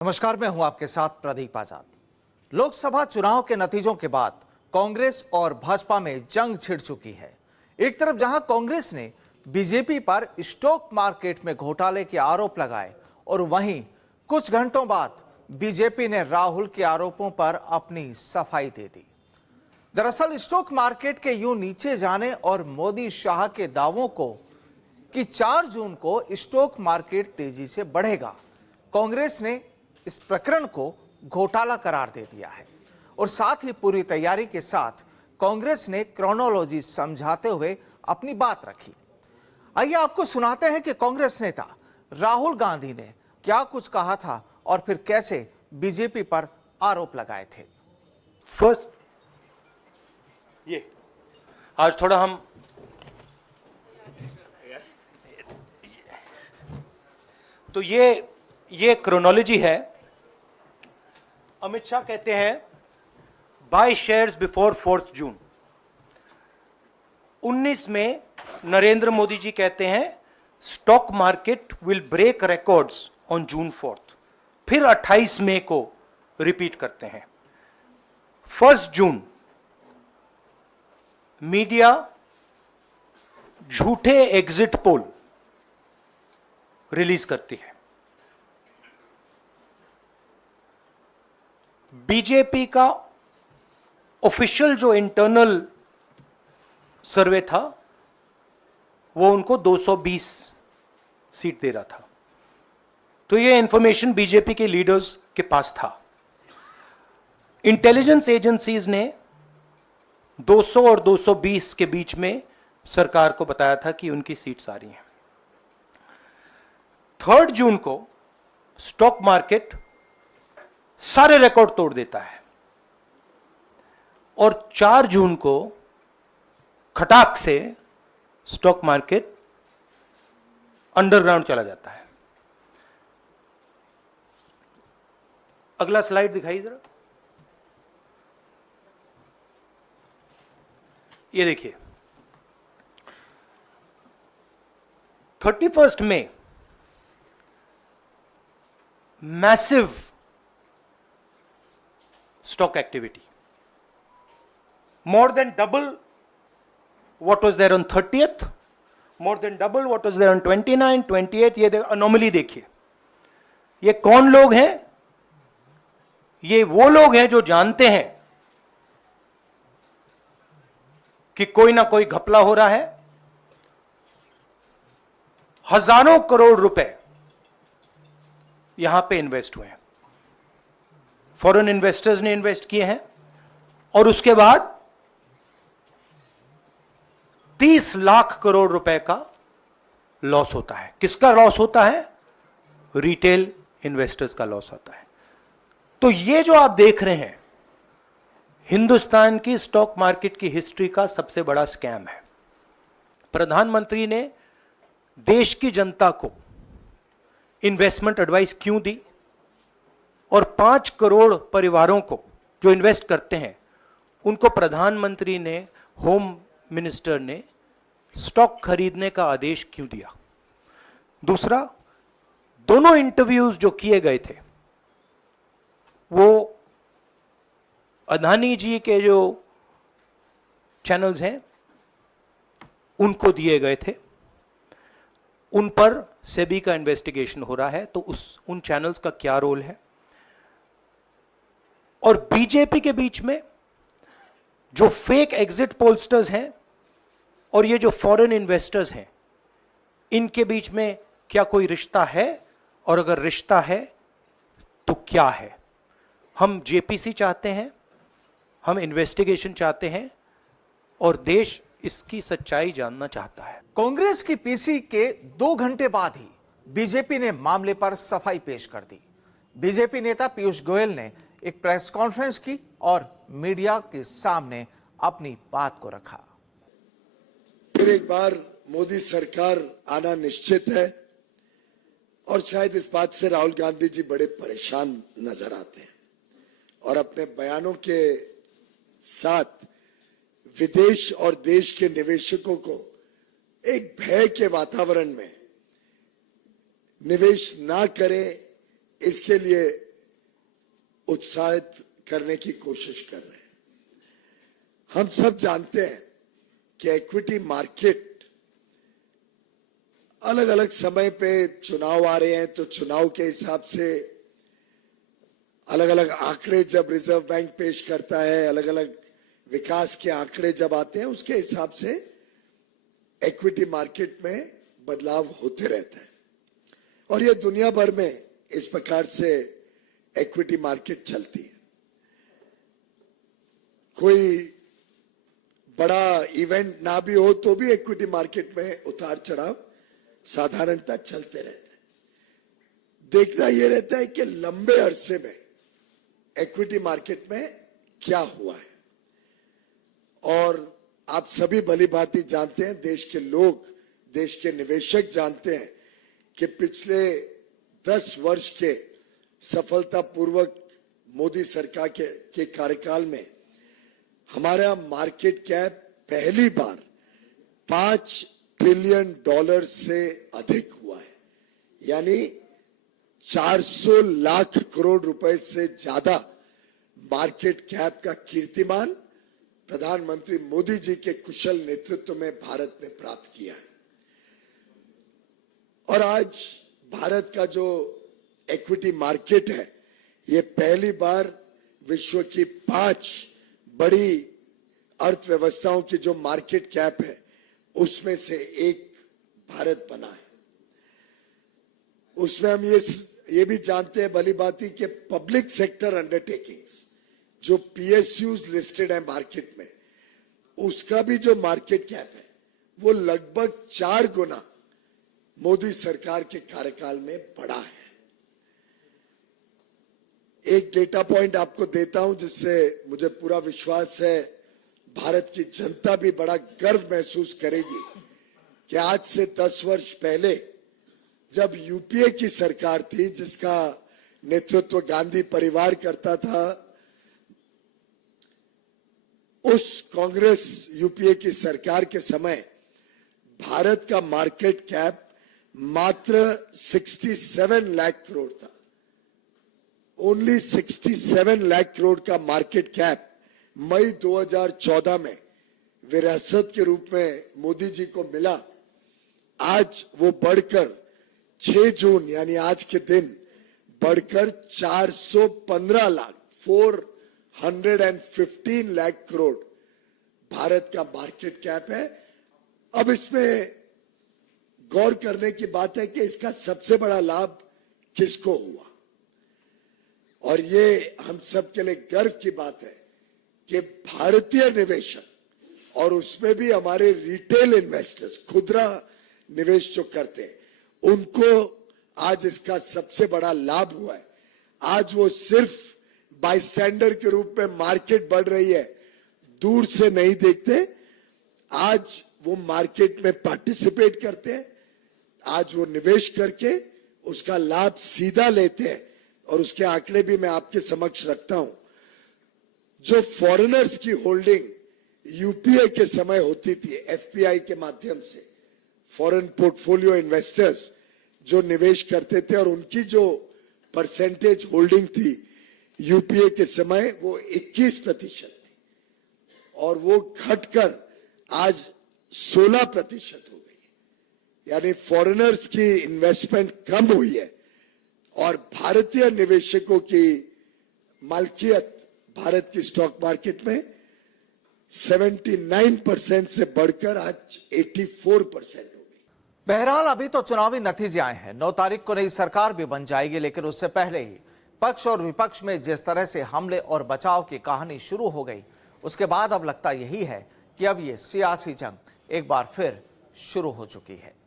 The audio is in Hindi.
नमस्कार, मैं हूं आपके साथ प्रदीप आजाद। लोकसभा चुनाव के नतीजों के बाद कांग्रेस और भाजपा में जंग छिड़ चुकी है। एक तरफ जहां कांग्रेस ने बीजेपी पर स्टॉक मार्केट में घोटाले के आरोप लगाए और वहीं कुछ घंटों बाद बीजेपी ने राहुल के आरोपों पर अपनी सफाई दे दी। दरअसल स्टॉक मार्केट के यूं नीचे जाने और मोदी शाह के दावों को कि 4 जून को स्टॉक मार्केट तेजी से बढ़ेगा, कांग्रेस ने इस प्रकरण को घोटाला करार दे दिया है और साथ ही पूरी तैयारी के साथ कांग्रेस ने क्रोनोलॉजी समझाते हुए अपनी बात रखी। आइए आपको सुनाते हैं कि कांग्रेस नेता राहुल गांधी ने क्या कुछ कहा था और फिर कैसे बीजेपी पर आरोप लगाए थे। फर्स्ट, ये आज थोड़ा हम तो ये क्रोनोलॉजी है। अमित शाह कहते हैं बाय शेयर्स बिफोर 4 जून। 19 में नरेंद्र मोदी जी कहते हैं stock market will break records on June 4। फिर 28 मई को रिपीट करते हैं। 1 जून मीडिया झूठे एग्जिट पोल रिलीज करती है। बीजेपी का ऑफिशियल जो इंटरनल सर्वे था वो उनको 220 सीट दे रहा था। तो ये इंफॉर्मेशन बीजेपी के लीडर्स के पास था। इंटेलिजेंस एजेंसीज ने 200 और 220 के बीच में सरकार को बताया था कि उनकी सीट्स आ रही हैं। 3 जून को स्टॉक मार्केट सारे रिकॉर्ड तोड़ देता है और 4 जून को खटाक से स्टॉक मार्केट अंडरग्राउंड चला जाता है। अगला स्लाइड दिखाइए जरा। ये देखिए 31 मई massive stock activity, more than double what was there on 30th, more than double what was there on 29, 28। ये अनोमली देखिए। ये कौन लोग हैं? ये वो लोग हैं जो जानते हैं कि कोई ना कोई घपला हो रहा है। हजारों करोड़ रुपए यहां पे इन्वेस्ट हुए हैं, फॉरेन इन्वेस्टर्स ने इन्वेस्ट किए हैं और उसके बाद 30 लाख करोड़ रुपए का लॉस होता है। किसका लॉस होता है? रिटेल इन्वेस्टर्स का लॉस होता है। तो ये जो आप देख रहे हैं हिंदुस्तान की स्टॉक मार्केट की हिस्ट्री का सबसे बड़ा स्कैम है। प्रधानमंत्री ने देश की जनता को इन्वेस्टमेंट एडवाइस क्यों दी और 5 करोड़ परिवारों को जो इन्वेस्ट करते हैं उनको प्रधानमंत्री ने, होम मिनिस्टर ने स्टॉक खरीदने का आदेश क्यों दिया? दूसरा, दोनों इंटरव्यूज जो किए गए थे वो अदानी जी के जो चैनल्स हैं उनको दिए गए थे। उन पर सेबी का इन्वेस्टिगेशन हो रहा है, तो उन चैनल्स का क्या रोल है? और बीजेपी के बीच में जो फेक एग्जिट पोलस्टर्स हैं और ये जो फॉरेन इन्वेस्टर्स हैं, इनके बीच में क्या कोई रिश्ता है? और अगर रिश्ता है तो क्या है? हम जेपीसी चाहते हैं, हम इन्वेस्टिगेशन चाहते हैं और देश इसकी सच्चाई जानना चाहता है। कांग्रेस की पीसी के 2 घंटे बाद ही बीजेपी ने मामले पर सफाई पेश कर दी। बीजेपी नेता पीयूष गोयल ने एक प्रेस कॉन्फ्रेंस की और मीडिया के सामने अपनी बात को रखा। फिर एक बार मोदी सरकार आना निश्चित है और शायद इस बात से राहुल गांधी जी बड़े परेशान नजर आते हैं और अपने बयानों के साथ विदेश और देश के निवेशकों को एक भय के वातावरण में निवेश ना करें, इसके लिए उत्साहित करने की कोशिश कर रहे हैं। हम सब जानते हैं कि इक्विटी मार्केट अलग अलग समय पे चुनाव आ रहे हैं, तो चुनाव के हिसाब से अलग अलग आंकड़े जब रिजर्व बैंक पेश करता है, अलग अलग विकास के आंकड़े जब आते हैं, उसके हिसाब से इक्विटी मार्केट में बदलाव होते रहता है। और ये दुनिया भर में इस प्रकार से इक्विटी मार्केट चलती है। कोई बड़ा इवेंट ना भी हो तो भी इक्विटी मार्केट में उतार चढ़ाव साधारणतः चलते रहते हैं। देखना यह रहता है कि लंबे अरसे में इक्विटी मार्केट में क्या हुआ है। और आप सभी भली भांति जानते हैं, देश के लोग, देश के निवेशक जानते हैं कि पिछले 10 वर्ष के सफलतापूर्वक मोदी सरकार के कार्यकाल में हमारा मार्केट कैप पहली बार $5 ट्रिलियन से अधिक हुआ है। यानी 400 लाख करोड़ रुपए से ज्यादा मार्केट कैप का कीर्तिमान प्रधानमंत्री मोदी जी के कुशल नेतृत्व में भारत ने प्राप्त किया है। और आज भारत का जो इक्विटी मार्केट है, ये पहली बार विश्व की 5 बड़ी अर्थव्यवस्थाओं की जो मार्केट कैप है उसमें से एक भारत बना है। उसमें हम ये भी जानते हैं भली भांति कि पब्लिक सेक्टर अंडरटेकिंग्स जो PSUs लिस्टेड है मार्केट में, उसका भी जो मार्केट कैप है वो लगभग 4 गुना मोदी सरकार के कार्यकाल में बढ़ा है। एक डेटा पॉइंट आपको देता हूं जिससे मुझे पूरा विश्वास है भारत की जनता भी बड़ा गर्व महसूस करेगी कि आज से 10 वर्ष पहले जब यूपीए की सरकार थी, जिसका नेतृत्व गांधी परिवार करता था, उस कांग्रेस यूपीए की सरकार के समय भारत का मार्केट कैप मात्र 67 लाख करोड़ था। ओनली 67 लाख करोड़ का मार्केट कैप मई 2014 में विरासत के रूप में मोदी जी को मिला। आज वो बढ़कर 6 जून यानी आज के दिन बढ़कर 415 लाख 415 लाख करोड़ भारत का मार्केट कैप है। अब इसमें गौर करने की बात है कि इसका सबसे बड़ा लाभ किसको हुआ, और ये हम सब के लिए गर्व की बात है कि भारतीय निवेशक और उसमें भी हमारे रिटेल इन्वेस्टर्स, खुदरा निवेश जो करते हैं, उनको आज इसका सबसे बड़ा लाभ हुआ है। आज वो सिर्फ बाईस्टैंडर के रूप में मार्केट बढ़ रही है, दूर से नहीं देखते, आज वो मार्केट में पार्टिसिपेट करते हैं, आज वो निवेश करके उसका लाभ सीधा लेते हैं। और उसके आंकड़े भी मैं आपके समक्ष रखता हूं। जो फॉरेनर्स की होल्डिंग यूपीए के समय होती थी, एफपीआई के माध्यम से फॉरेन पोर्टफोलियो इन्वेस्टर्स जो निवेश करते थे, और उनकी जो परसेंटेज होल्डिंग थी यूपीए के समय वो 21% थी, और वो घटकर आज 16% हो गई। यानी फॉरेनर्स की इन्वेस्टमेंट कम हुई है और भारतीय निवेशकों की मालकियत भारत की स्टॉक मार्केट में 79% से बढ़कर आज 84% हो गई। बहरहाल अभी तो चुनावी नतीजे आए हैं, 9 तारीख को नई सरकार भी बन जाएगी, लेकिन उससे पहले ही पक्ष और विपक्ष में जिस तरह से हमले और बचाव की कहानी शुरू हो गई, उसके बाद अब लगता यही है कि अब ये सियासी जंग एक बार फिर शुरू हो चुकी है।